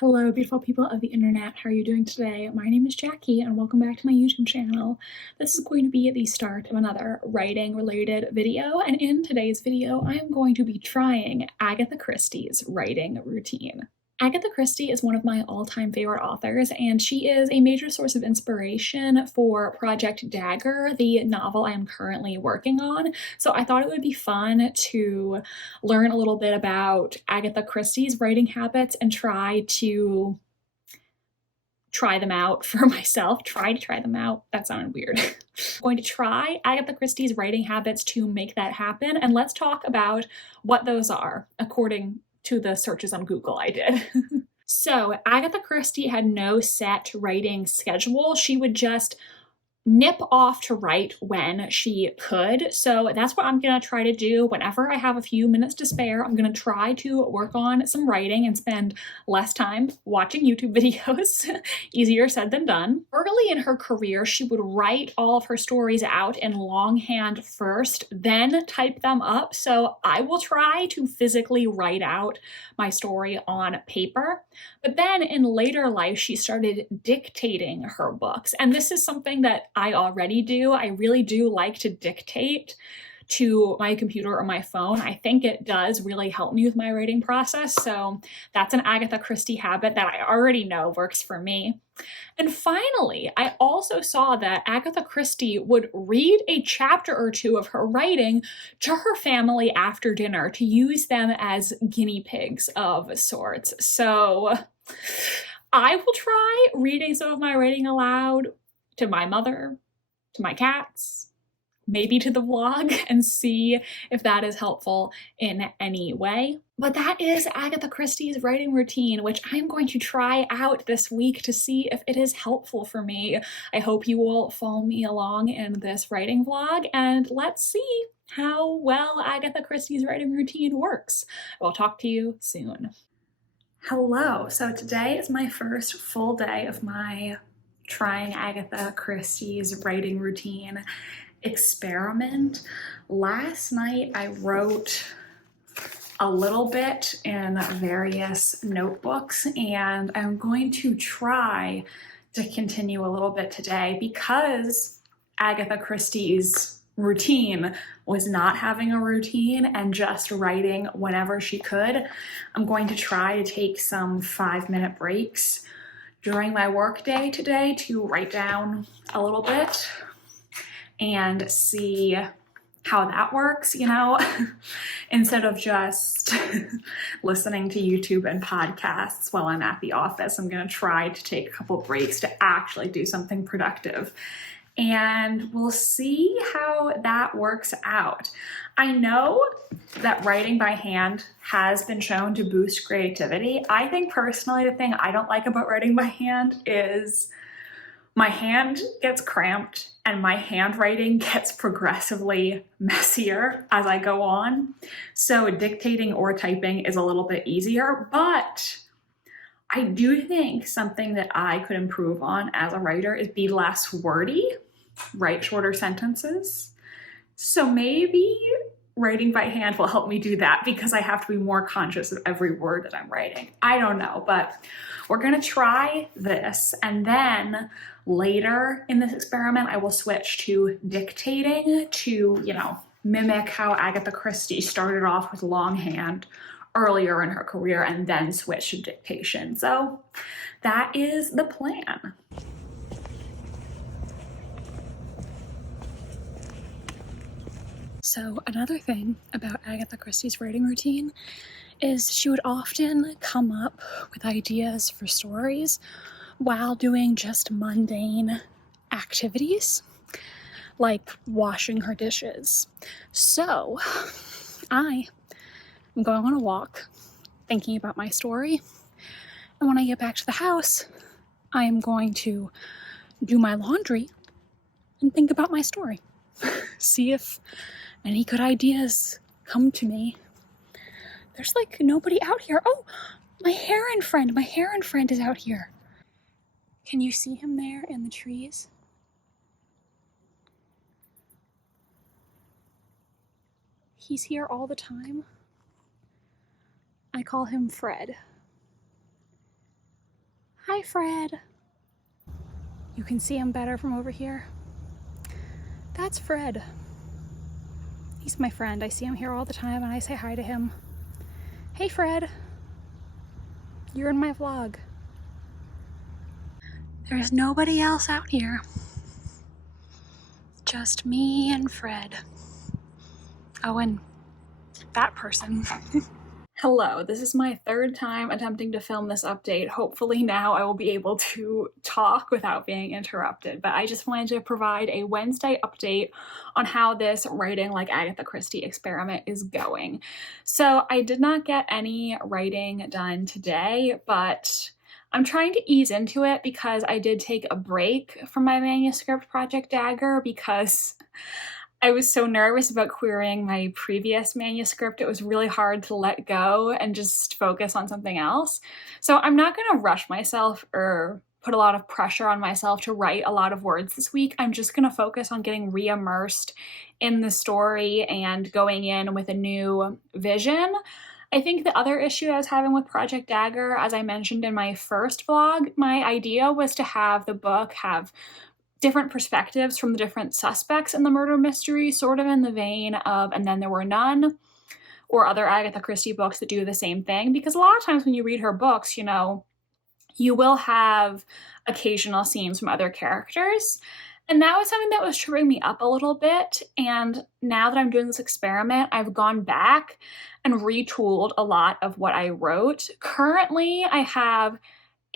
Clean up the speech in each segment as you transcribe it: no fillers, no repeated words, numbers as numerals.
Hello, beautiful people of the internet. How are you doing today? My name is Jackie, and welcome back to my YouTube channel. This is going to be the start of another writing-related video, and in today's video, I am going to be trying Agatha Christie's writing routine. Agatha Christie is one of my all-time favorite authors, and she is a major source of inspiration for Project Dagger, the novel I am currently working on. So I thought it would be fun to learn a little bit about Agatha Christie's writing habits and try them out for myself. Try them out. That sounded weird. I'm going to try Agatha Christie's writing habits to make that happen, and let's talk about what those are according to the searches on Google I did. So Agatha Christie had no set writing schedule. She would just nip off to write when she could. So that's what I'm gonna try to do. Whenever I have a few minutes to spare, I'm gonna try to work on some writing and spend less time watching YouTube videos. Easier said than done. Early in her career, she would write all of her stories out in longhand first, then type them up. So I will try to physically write out my story on paper. But then in later life, she started dictating her books. And this is something that I already do. I really do like to dictate to my computer or my phone. I think it does really help me with my writing process. So that's an Agatha Christie habit that I already know works for me. And finally, I also saw that Agatha Christie would read a chapter or two of her writing to her family after dinner to use them as guinea pigs of sorts. So I will try reading some of my writing aloud to my mother, to my cats, maybe to the vlog, and see if that is helpful in any way. But that is Agatha Christie's writing routine, which I'm going to try out this week to see if it is helpful for me. I hope you will follow me along in this writing vlog, and let's see how well Agatha Christie's writing routine works. I will talk to you soon. Hello, so today is my first full day of my trying Agatha Christie's writing routine experiment. Last night I wrote a little bit in various notebooks, and I'm going to try to continue a little bit today because Agatha Christie's routine was not having a routine and just writing whenever she could. I'm going to try to take some 5-minute breaks during my workday today to write down a little bit and see how that works, you know, instead of just listening to YouTube and podcasts while I'm at the office. I'm gonna try to take a couple breaks to actually do something productive. And we'll see how that works out. I know that writing by hand has been shown to boost creativity. I think personally the thing I don't like about writing by hand is my hand gets cramped and my handwriting gets progressively messier as I go on. So dictating or typing is a little bit easier, but I do think something that I could improve on as a writer is be less wordy, write shorter sentences. So maybe writing by hand will help me do that because I have to be more conscious of every word that I'm writing. I don't know, but we're gonna try this, and then later in this experiment, I will switch to dictating to, you know, mimic how Agatha Christie started off with longhand earlier in her career and then switch to dictation. So that is the plan. So another thing about Agatha Christie's writing routine is she would often come up with ideas for stories while doing just mundane activities, like washing her dishes. So I am going on a walk, thinking about my story, and when I get back to the house, I am going to do my laundry and think about my story. See if any good ideas come to me. There's like nobody out here. Oh, my heron friend is out here. Can you see him there in the trees? He's here all the time. I call him Fred. Hi, Fred. You can see him better from over here. That's Fred. He's my friend. I see him here all the time and I say hi to him. Hey, Fred. You're in my vlog. There's nobody else out here. Just me and Fred. Oh, and that person. Hello, this is my third time attempting to film this update. Hopefully now I will be able to talk without being interrupted, but I just wanted to provide a Wednesday update on how this writing like Agatha Christie experiment is going. So I did not get any writing done today, but I'm trying to ease into it because I did take a break from my manuscript Project Dagger because I was so nervous about querying my previous manuscript. It was really hard to let go and just focus on something else. So I'm not going to rush myself or put a lot of pressure on myself to write a lot of words this week. I'm just going to focus on getting re-immersed in the story and going in with a new vision. I think the other issue I was having with Project Dagger, as I mentioned in my first vlog, my idea was to have the book have different perspectives from the different suspects in the murder mystery, sort of in the vein of And Then There Were None, or other Agatha Christie books that do the same thing. Because a lot of times when you read her books, you know, you will have occasional scenes from other characters. And that was something that was tripping me up a little bit. And now that I'm doing this experiment, I've gone back and retooled a lot of what I wrote. Currently, I have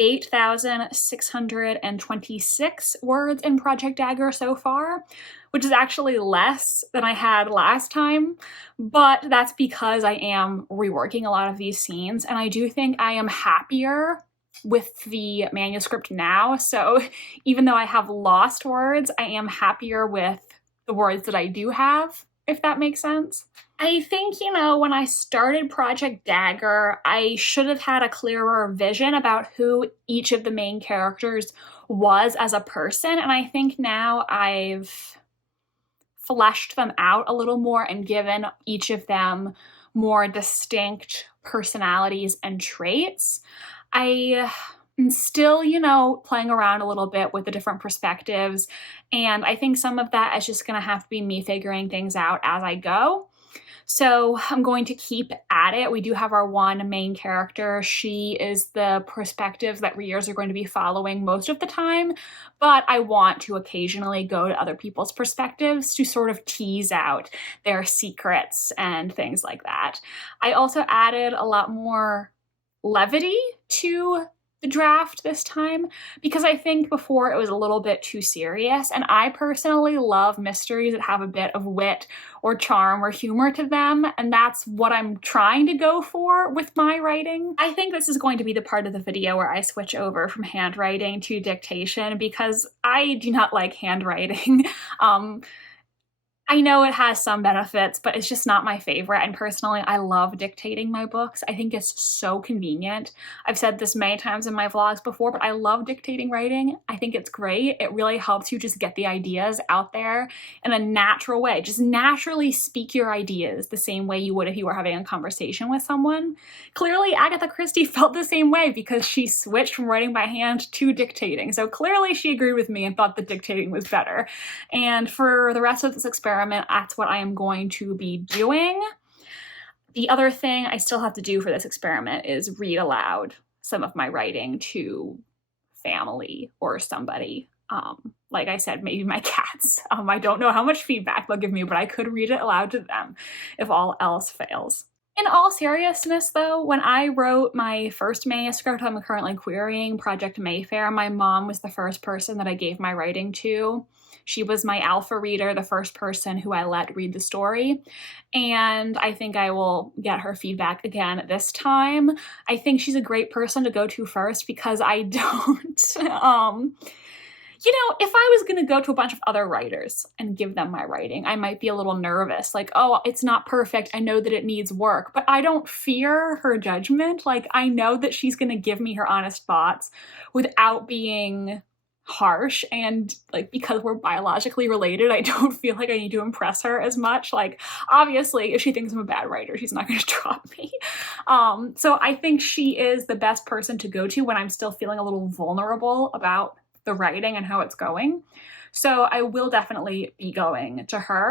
8,626 words in Project Dagger so far, which is actually less than I had last time, but that's because I am reworking a lot of these scenes, and I do think I am happier with the manuscript now. So even though I have lost words, I am happier with the words that I do have, if that makes sense. I think, you know, when I started Project Dagger, I should have had a clearer vision about who each of the main characters was as a person, and I think now I've fleshed them out a little more and given each of them more distinct personalities and traits. I am still, you know, playing around a little bit with the different perspectives, and I think some of that is just going to have to be me figuring things out as I go. So I'm going to keep at it. We do have our one main character. She is the perspective that readers are going to be following most of the time, but I want to occasionally go to other people's perspectives to sort of tease out their secrets and things like that. I also added a lot more levity to the draft this time because I think before it was a little bit too serious, and I personally love mysteries that have a bit of wit or charm or humor to them, and that's what I'm trying to go for with my writing. I think this is going to be the part of the video where I switch over from handwriting to dictation because I do not like handwriting. I know it has some benefits, but it's just not my favorite. And personally, I love dictating my books. I think it's so convenient. I've said this many times in my vlogs before, but I love dictating writing. I think it's great. It really helps you just get the ideas out there in a natural way. Just naturally speak your ideas the same way you would if you were having a conversation with someone. Clearly, Agatha Christie felt the same way because she switched from writing by hand to dictating. So clearly she agreed with me and thought that dictating was better. And for the rest of this experiment, that's what I am going to be doing. The other thing I still have to do for this experiment is read aloud some of my writing to family or somebody. Like I said, maybe my cats. I don't know how much feedback they'll give me, but I could read it aloud to them if all else fails. In all seriousness, though, when I wrote my first manuscript I'm currently querying, Project Mayfair, my mom was the first person that I gave my writing to. She was my alpha reader, the first person who I let read the story, and I think I will get her feedback again this time. I think she's a great person to go to first because I don't, you know, if I was going to go to a bunch of other writers and give them my writing, I might be a little nervous, like, oh, it's not perfect, I know that it needs work, but I don't fear her judgment. Like, I know that she's going to give me her honest thoughts without being harsh, and like because we're biologically related, I don't feel like I need to impress her as much. Like obviously if she thinks I'm a bad writer, she's not going to drop me. So I think she is the best person to go to when I'm still feeling a little vulnerable about the writing and how it's going. So I will definitely be going to her.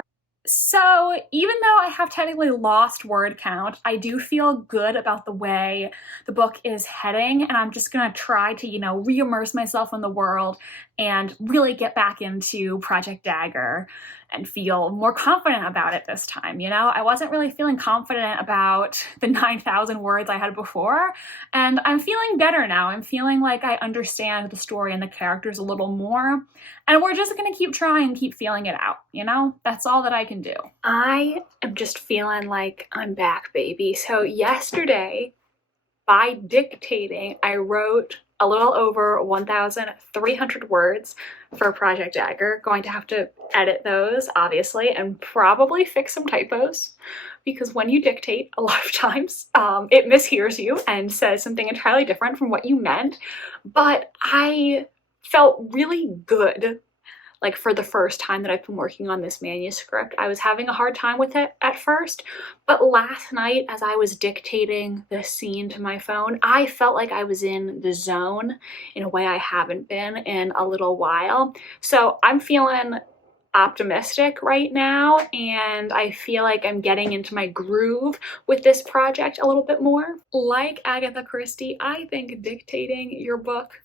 So even though I have technically lost word count, I do feel good about the way the book is heading, and I'm just gonna try to, re-immerse myself in the world and really get back into Project Dagger and feel more confident about it this time. I wasn't really feeling confident about the 9,000 words I had before, and I'm feeling better now. I'm feeling like I understand the story and the characters a little more, and we're just gonna keep trying, keep feeling it out, That's all that I can do. I am just feeling like I'm back, baby. So yesterday, by dictating, I wrote a little over 1,300 words for Project Dagger. Going to have to edit those, obviously, and probably fix some typos, because when you dictate, a lot of times it mishears you and says something entirely different from what you meant. But I felt really good, like for the first time that I've been working on this manuscript. I was having a hard time with it at first, but last night as I was dictating the scene to my phone, I felt like I was in the zone in a way I haven't been in a little while. So I'm feeling optimistic right now, and I feel like I'm getting into my groove with this project a little bit more. Like Agatha Christie, I think dictating your book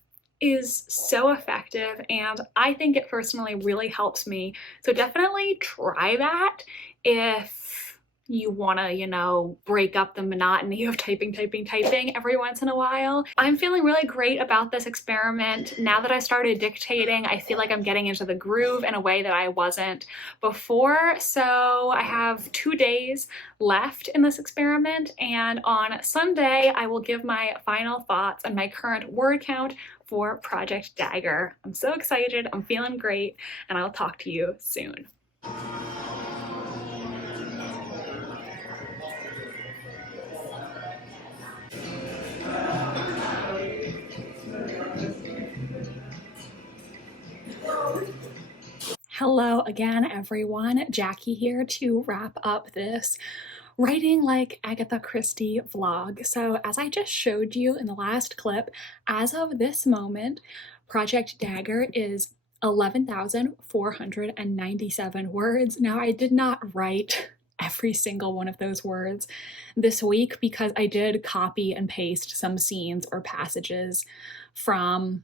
is so effective, and I think it personally really helps me. So definitely try that if you want to, break up the monotony of typing every once in a while. I'm feeling really great about this experiment. Now that I started dictating, I feel like I'm getting into the groove in a way that I wasn't before. So I have 2 days left in this experiment, and on Sunday, I will give my final thoughts on my current word count for Project Dagger. I'm so excited, I'm feeling great, and I'll talk to you soon. Hello again, everyone. Jackie here to wrap up this Writing Like Agatha Christie vlog. So as I just showed you in the last clip, as of this moment, Project Dagger is 11,497 words. Now, I did not write every single one of those words this week because I did copy and paste some scenes or passages from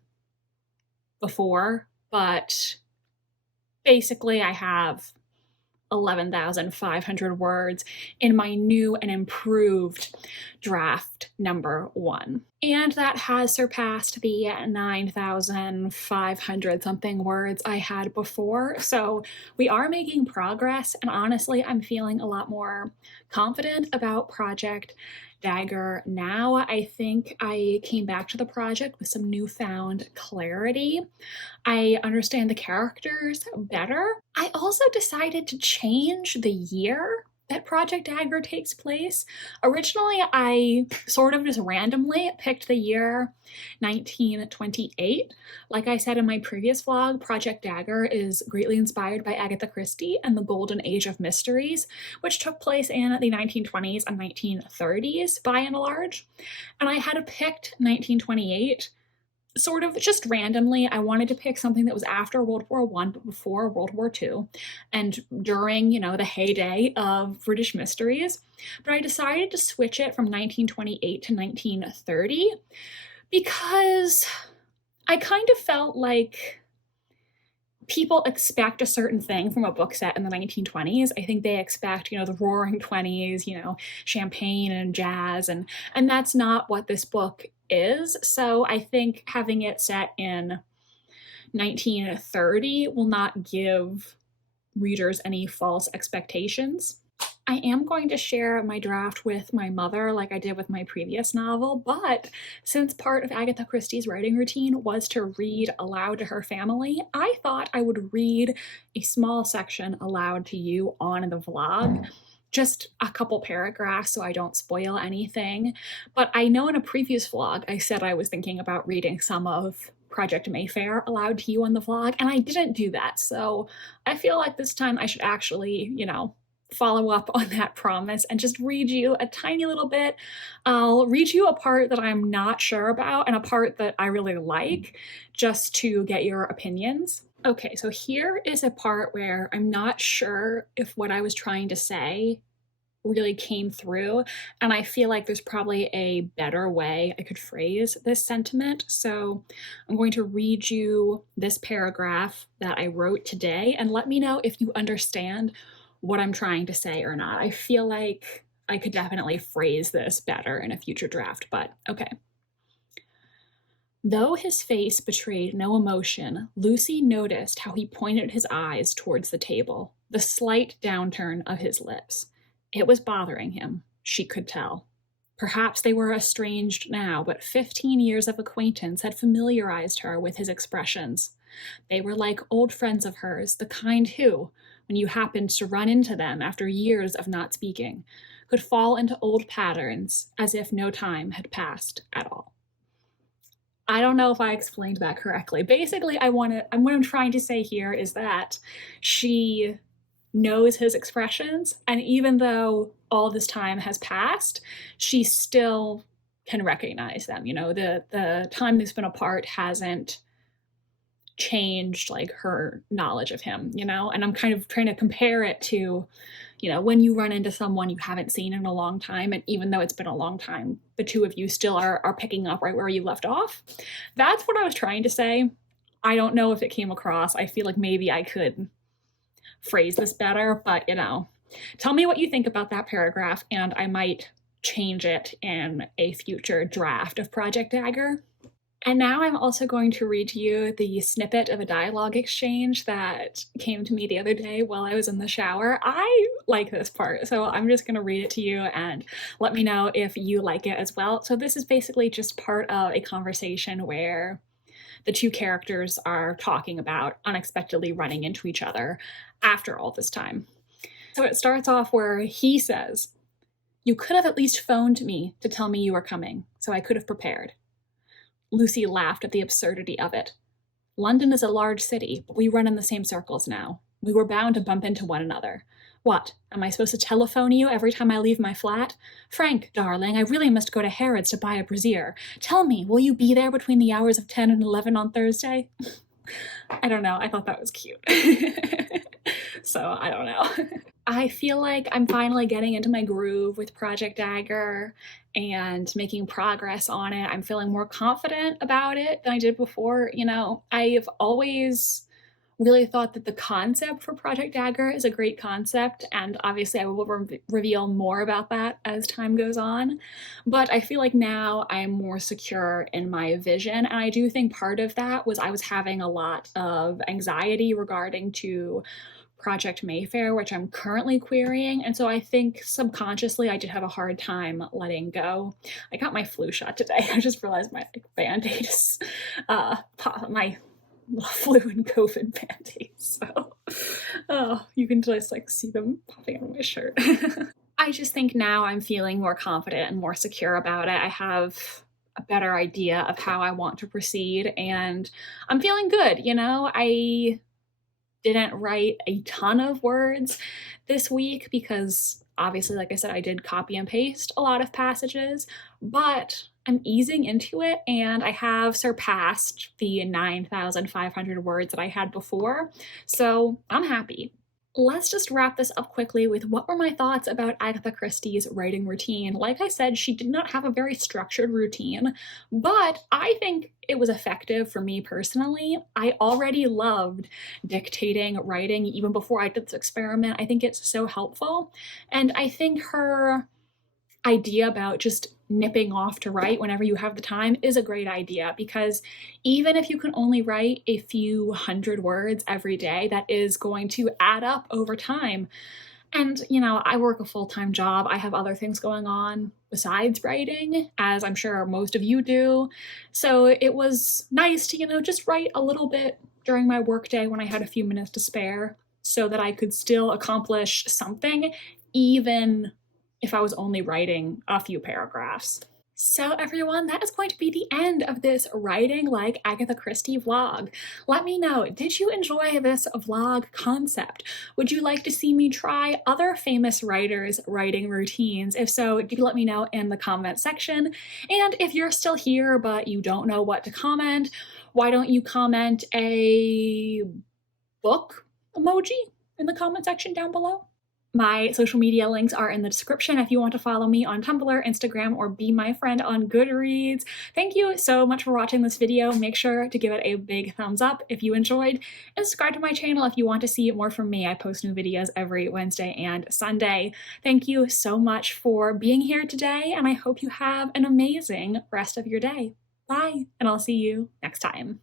before, but basically I have 11,500 words in my new and improved draft number 1. And that has surpassed the 9,500 something words I had before. So we are making progress, and honestly, I'm feeling a lot more confident about Project Dagger now. I think I came back to the project with some newfound clarity. I understand the characters better. I also decided to change the year that Project Dagger takes place. Originally, I sort of just randomly picked the year 1928. Like I said in my previous vlog, Project Dagger is greatly inspired by Agatha Christie and the Golden Age of Mysteries, which took place in the 1920s and 1930s by and large. And I had picked 1928 sort of just randomly. I wanted to pick something that was after World War I, but before World War II, and during, the heyday of British mysteries. But I decided to switch it from 1928 to 1930 because I kind of felt like people expect a certain thing from a book set in the 1920s. I think they expect, the roaring 20s, champagne and jazz, and that's not what this book is. So I think having it set in 1930 will not give readers any false expectations. I am going to share my draft with my mother like I did with my previous novel, but since part of Agatha Christie's writing routine was to read aloud to her family, I thought I would read a small section aloud to you on the vlog. Just a couple paragraphs so I don't spoil anything. But I know in a previous vlog I said I was thinking about reading some of Project Mayfair allowed to you on the vlog, and I didn't do that. So I feel like this time I should actually, follow up on that promise and just read you a tiny little bit. I'll read you a part that I'm not sure about and a part that I really like, just to get your opinions. Okay, so here is a part where I'm not sure if what I was trying to say really came through, and I feel like there's probably a better way I could phrase this sentiment. So I'm going to read you this paragraph that I wrote today, and let me know if you understand what I'm trying to say or not. I feel like I could definitely phrase this better in a future draft, but okay. Though his face betrayed no emotion, Lucy noticed how he pointed his eyes towards the table, the slight downturn of his lips. It was bothering him, she could tell. Perhaps they were estranged now, but 15 years of acquaintance had familiarized her with his expressions. They were like old friends of hers, the kind who, when you happened to run into them after years of not speaking, could fall into old patterns as if no time had passed at all. I don't know if I explained that correctly. Basically, what I'm trying to say here is that she knows his expressions, and even though all this time has passed, she still can recognize them. The time they've been apart hasn't changed like her knowledge of him, and I'm kind of trying to compare it to, when you run into someone you haven't seen in a long time, and even though it's been a long time, the two of you still are picking up right where you left off. That's what I was trying to say. I don't know if it came across. I feel like maybe I could phrase this better, but tell me what you think about that paragraph, and I might change it in a future draft of Project Dagger. And now I'm also going to read to you the snippet of a dialogue exchange that came to me the other day while I was in the shower. I like this part, so I'm just going to read it to you and let me know if you like it as well. So this is basically just part of a conversation where the two characters are talking about unexpectedly running into each other after all this time. So it starts off where he says, "You could have at least phoned me to tell me you were coming, so I could have prepared." Lucy laughed at the absurdity of it. "London is a large city, but we run in the same circles now. We were bound to bump into one another. What, am I supposed to telephone you every time I leave my flat? Frank, darling, I really must go to Harrods to buy a brassiere. Tell me, will you be there between the hours of 10 and 11 on Thursday?" I don't know, I thought that was cute. So, I don't know. I feel like I'm finally getting into my groove with Project Dagger and making progress on it. I'm feeling more confident about it than I did before. I've always really thought that the concept for Project Dagger is a great concept, and obviously I will reveal more about that as time goes on. But I feel like now I'm more secure in my vision, and I do think part of that was I was having a lot of anxiety regarding to Project Mayfair, which I'm currently querying, and so I think subconsciously I did have a hard time letting go. I got my flu shot today. I just realized my band-aid is my flu and COVID band-aids, so you can just see them popping on my shirt. I just think now I'm feeling more confident and more secure about it. I have a better idea of how I want to proceed, and I'm feeling good. I didn't write a ton of words this week because obviously, like I said, I did copy and paste a lot of passages, but I'm easing into it, and I have surpassed the 9,500 words that I had before, so I'm happy. Let's just wrap this up quickly with what were my thoughts about Agatha Christie's writing routine. Like I said, she did not have a very structured routine, but I think it was effective for me personally. I already loved dictating writing even before I did this experiment. I think it's so helpful, and I think her idea about just nipping off to write whenever you have the time is a great idea, because even if you can only write a few hundred words every day, that is going to add up over time. And, I work a full-time job. I have other things going on besides writing, as I'm sure most of you do. So it was nice to, just write a little bit during my workday when I had a few minutes to spare so that I could still accomplish something, even if I was only writing a few paragraphs. So everyone, that is going to be the end of this Writing Like Agatha Christie vlog. Let me know, did you enjoy this vlog concept? Would you like to see me try other famous writers' writing routines? If so, do let me know in the comment section. And if you're still here but you don't know what to comment, why don't you comment a book emoji in the comment section down below? My social media links are in the description if you want to follow me on Tumblr, Instagram, or be my friend on Goodreads. Thank you so much for watching this video. Make sure to give it a big thumbs up if you enjoyed, and subscribe to my channel if you want to see more from me. I post new videos every Wednesday and Sunday. Thank you so much for being here today, and I hope you have an amazing rest of your day. Bye, and I'll see you next time.